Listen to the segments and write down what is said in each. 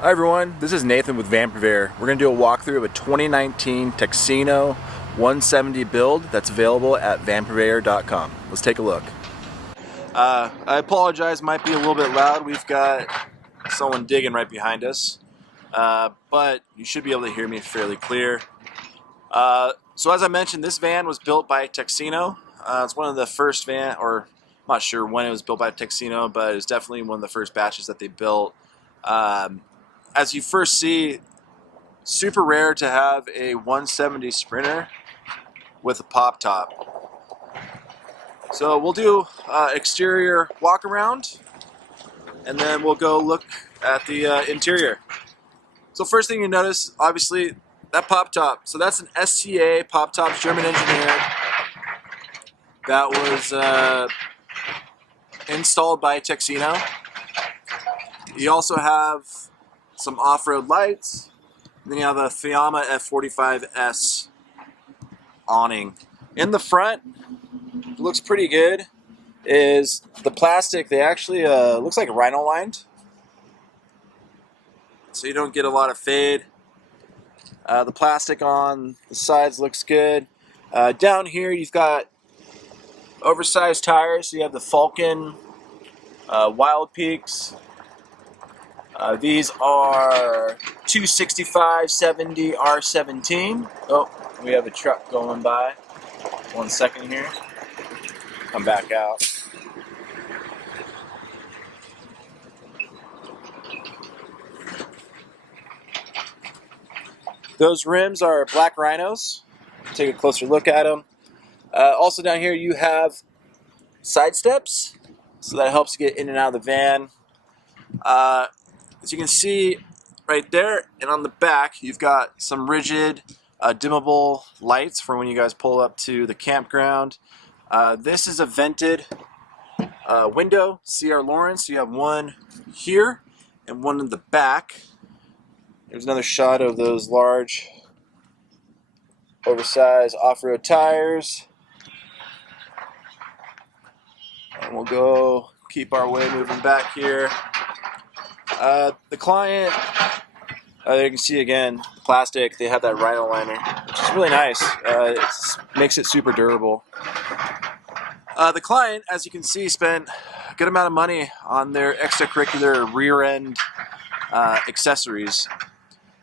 Hi everyone, this is Nathan with Van Purveyor. We're going to do a walkthrough of a 2019 Texino 170 build that's available at vanpurveyor.com. Let's take a look. I apologize, might be a little bit loud. We've got someone digging right behind us, but you should be able to hear me fairly clear. So as I mentioned, this van was built by Texino. It's one of the first or I'm not sure when it was built by Texino, but it's definitely one of the first batches that they built. As you first see, super rare to have a 170 Sprinter with a pop top. So we'll do exterior walk around, and then we'll go look at the interior. So first thing you notice, obviously, that pop top. So that's an STA pop top, German engineered. That was installed by Texino. You also have some off-road lights. Then you have a Fiamma F45S awning. In the front, looks pretty good. Is the plastic? They actually looks like Rhino lined, so you don't get a lot of fade. The plastic on the sides looks good. Down here, you've got oversized tires. So you have the Falcon Wild Peaks. These are 265/70 R17. Oh, we have a truck going by. 1 second here. Come back out. Those rims are Black Rhinos. Take a closer look at them. Also down here you have side steps, so that helps you get in and out of the van. As you can see right there and on the back, you've got some rigid dimmable lights for when you guys pull up to the campground. This is a vented window, C.R. Lawrence. So you have one here and one in the back. There's another shot of those large, oversized off-road tires. And we'll go keep our way moving back here. The client, you can see again, the plastic, they have that Rhino liner, which is really nice. It makes it super durable. The client, as you can see, spent a good amount of money on their extracurricular rear end accessories.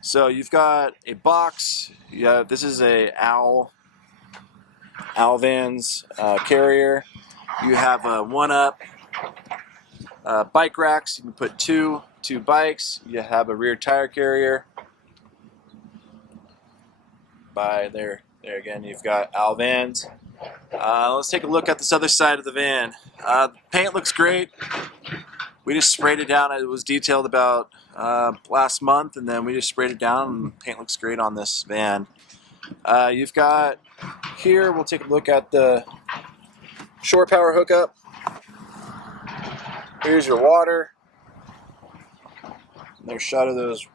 So you've got a box. This is a Owl Vans carrier. You have a 1-up bike racks. You can put two bikes. You have a rear tire carrier. By there again, you've got Owl Vans. Let's take a look at this other side of the van. The paint looks great. We just sprayed it down. It was detailed about last month, and then we just sprayed it down, and paint looks great on this van. You've got here, we'll take a look at the shore power hookup. Here's your water. Another shot of those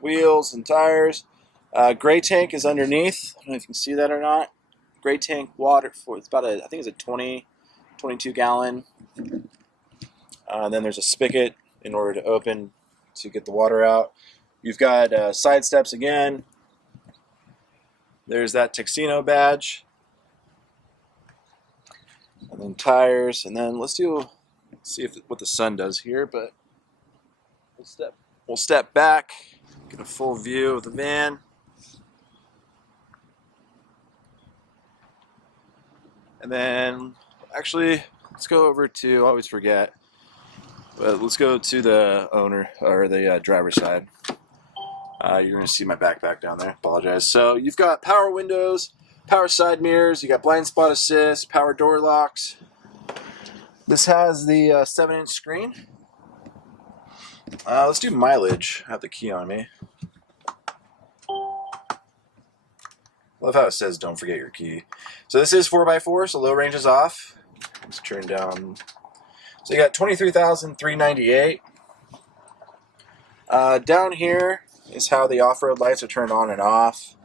wheels and tires. Gray tank is underneath. I don't know if you can see that or not. Gray tank water for it's about I think it's a 22 gallon. Then there's a spigot in order to open to get the water out. You've got side steps again. There's that Texino badge. And then tires. And then let's see what the sun does here. But we'll step back, get a full view of the van. And then actually, let's go over to, I always forget, but let's go to the owner or the driver's side. You're going to see my backpack down there. Apologize. So you've got power windows, power side mirrors, you got blind spot assist, power door locks. This has the 7-inch screen. Let's do mileage. I have the key on me. Love how it says don't forget your key. So this is 4x4, so low range is off. Let's turn down. So you got 23,398. Down here is how the off-road lights are turned on and off.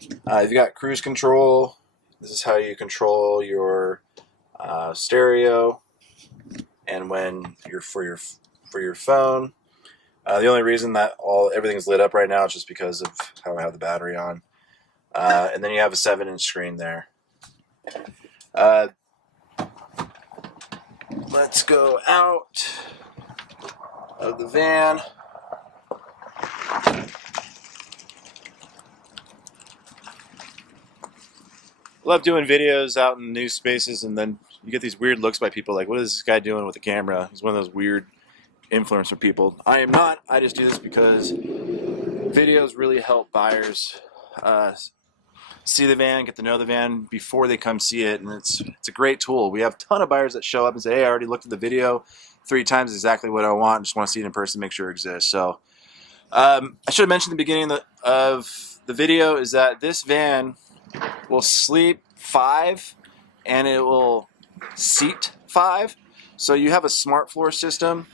You've got cruise control. This is how you control your stereo, and when you're for your phone. The only reason that everything's lit up right now is just because of how I have the battery on. And then you have a 7-inch screen there. Let's go out of the van. Love doing videos out in new spaces, and then you get these weird looks by people like, what is this guy doing with a camera? He's one of those weird influencer people. I am not. I just do this because videos really help buyers see the van, get to know the van before they come see it, and it's a great tool. We have a ton of buyers that show up and say, hey, I already looked at the video 3 times, exactly what I want, just want to see it in person, make sure it exists. So I should have mentioned at the beginning of the video is that this van will sleep 5 and it will seat 5. So you have a smart floor system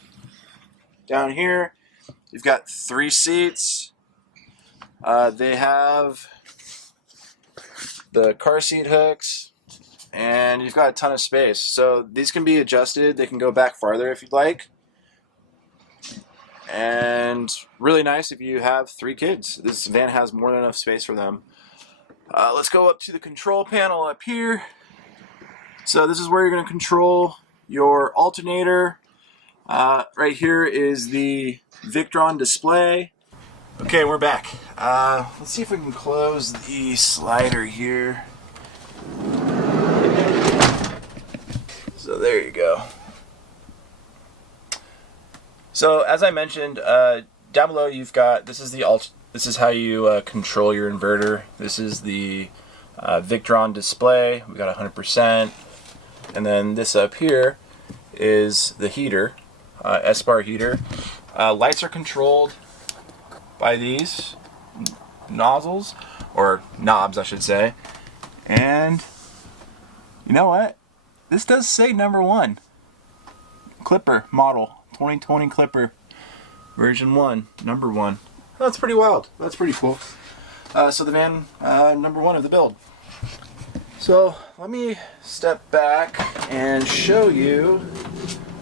down here. You've got 3 seats. They have the car seat hooks, and you've got a ton of space. So these can be adjusted. They can go back farther if you'd like. And really nice if you have 3 kids. This van has more than enough space for them. Let's go up to the control panel up here. So this is where you're going to control your alternator. Right here is the Victron display. Okay, we're back. Let's see if we can close the slider here. So there you go. So as I mentioned, down below you've got, this is how you control your inverter. This is the Victron display. We got 100%. And then this up here is the heater, S-bar heater. Lights are controlled by these nozzles, or knobs I should say. And you know what? This does say #1. Clipper model, 2020 Clipper, version 1, #1. That's pretty wild. That's pretty cool. So the van, #1 of the build. So let me step back and show you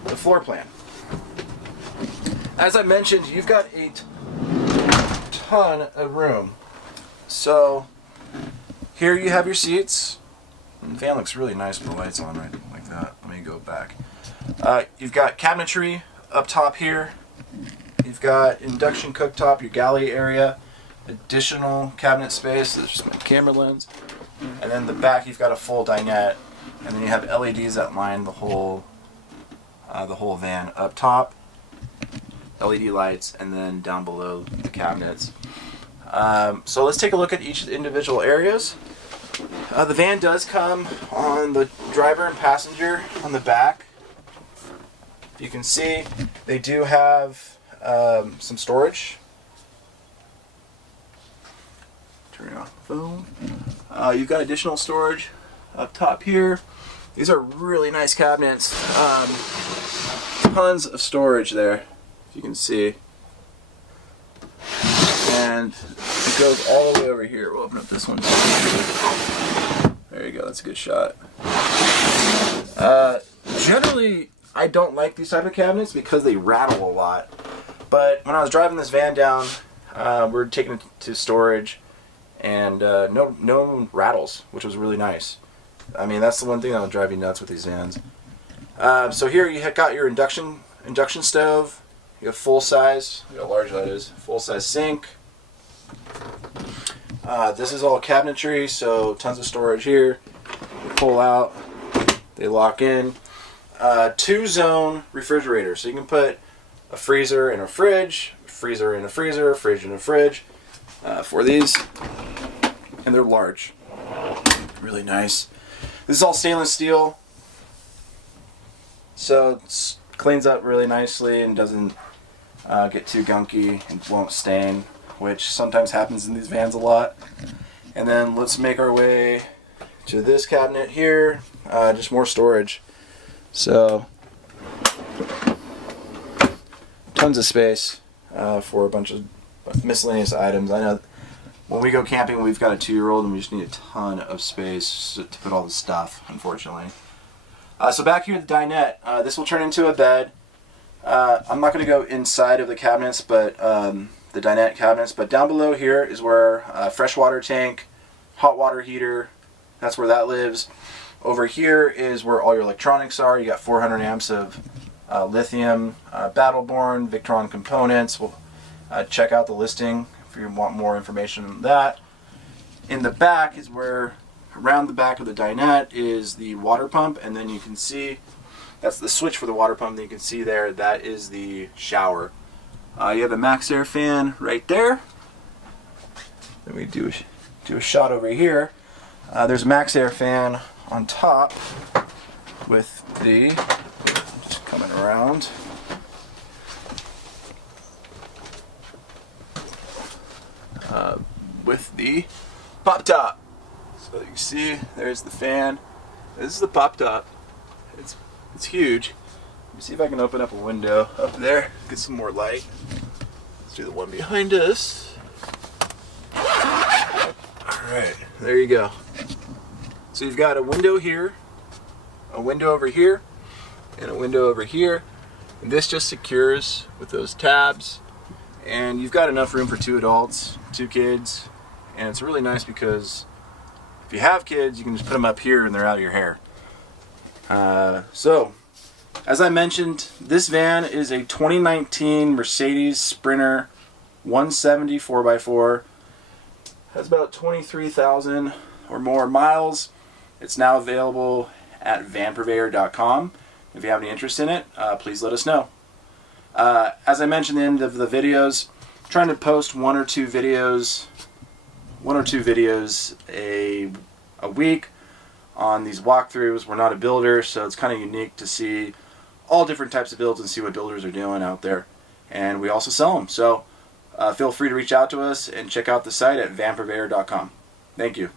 the floor plan. As I mentioned, you've got a ton of room. So here you have your seats. And the van looks really nice with the lights on right like that. Let me go back. You've got cabinetry up top here. You've got induction cooktop, your galley area, additional cabinet space. That's just my camera lens. And then the back you've got a full dinette, and then you have LEDs that line the whole van. Up top, LED lights, and then down below the cabinets. So let's take a look at each of the individual areas. The van does come on the driver and passenger on the back. You can see they do have some storage. Turn off the phone. You've got additional storage up top here. These are really nice cabinets. Tons of storage there, if you can see. And it goes all the way over here. We'll open up this one. There you go, that's a good shot. Generally, I don't like these type of cabinets because they rattle a lot. But when I was driving this van down, we're taking it to storage, and no rattles, which was really nice. I mean, that's the one thing that will drive you nuts with these vans. So here you got your induction stove. You have full size, look how large that is, full size sink. This is all cabinetry, so tons of storage here. You pull out, they lock in. 2-zone refrigerator, so you can put a freezer in a fridge, a freezer in a freezer, a fridge in a fridge for these, and they're large. Really nice. This is all stainless steel, so it cleans up really nicely and doesn't get too gunky and won't stain, which sometimes happens in these vans a lot. And then let's make our way to this cabinet here, just more storage. So tons of space for a bunch of miscellaneous items. I know when we go camping, we've got a 2-year-old and we just need a ton of space to put all the stuff, unfortunately. So back here, the dinette. This will turn into a bed. I'm not going to go inside of the cabinets, but the dinette cabinets, but down below here is where freshwater tank, hot water heater, that's where that lives. Over here is where all your electronics are. You got 400 amps of lithium, Battleborn, Victron components. We'll check out the listing if you want more information on that. In the back is where, around the back of the dinette is the water pump, and then you can see that's the switch for the water pump that you can see there. That is the shower. You have a max air fan right there. Then we do a shot over here. There's a max air fan on top with the, just coming around, with the Poptop. So you see, there's the fan. This is the Poptop. It's huge. Let me see if I can open up a window up there, get some more light. Let's do the one behind us. Alright, there you go. So you've got a window here, a window over here, and a window over here. And this just secures with those tabs. And you've got enough room for 2 adults, 2 kids. And it's really nice because if you have kids, you can just put them up here and they're out of your hair. So, as I mentioned, this van is a 2019 Mercedes Sprinter 170 4x4. Has about 23,000 or more miles. It's now available at vanpurveyor.com. If you have any interest in it, please let us know. As I mentioned at the end of the videos, I'm trying to post one or two videos a week on these walkthroughs. We're not a builder, so it's kind of unique to see all different types of builds and see what builders are doing out there. And we also sell them. So feel free to reach out to us and check out the site at vanpurveyor.com. Thank you.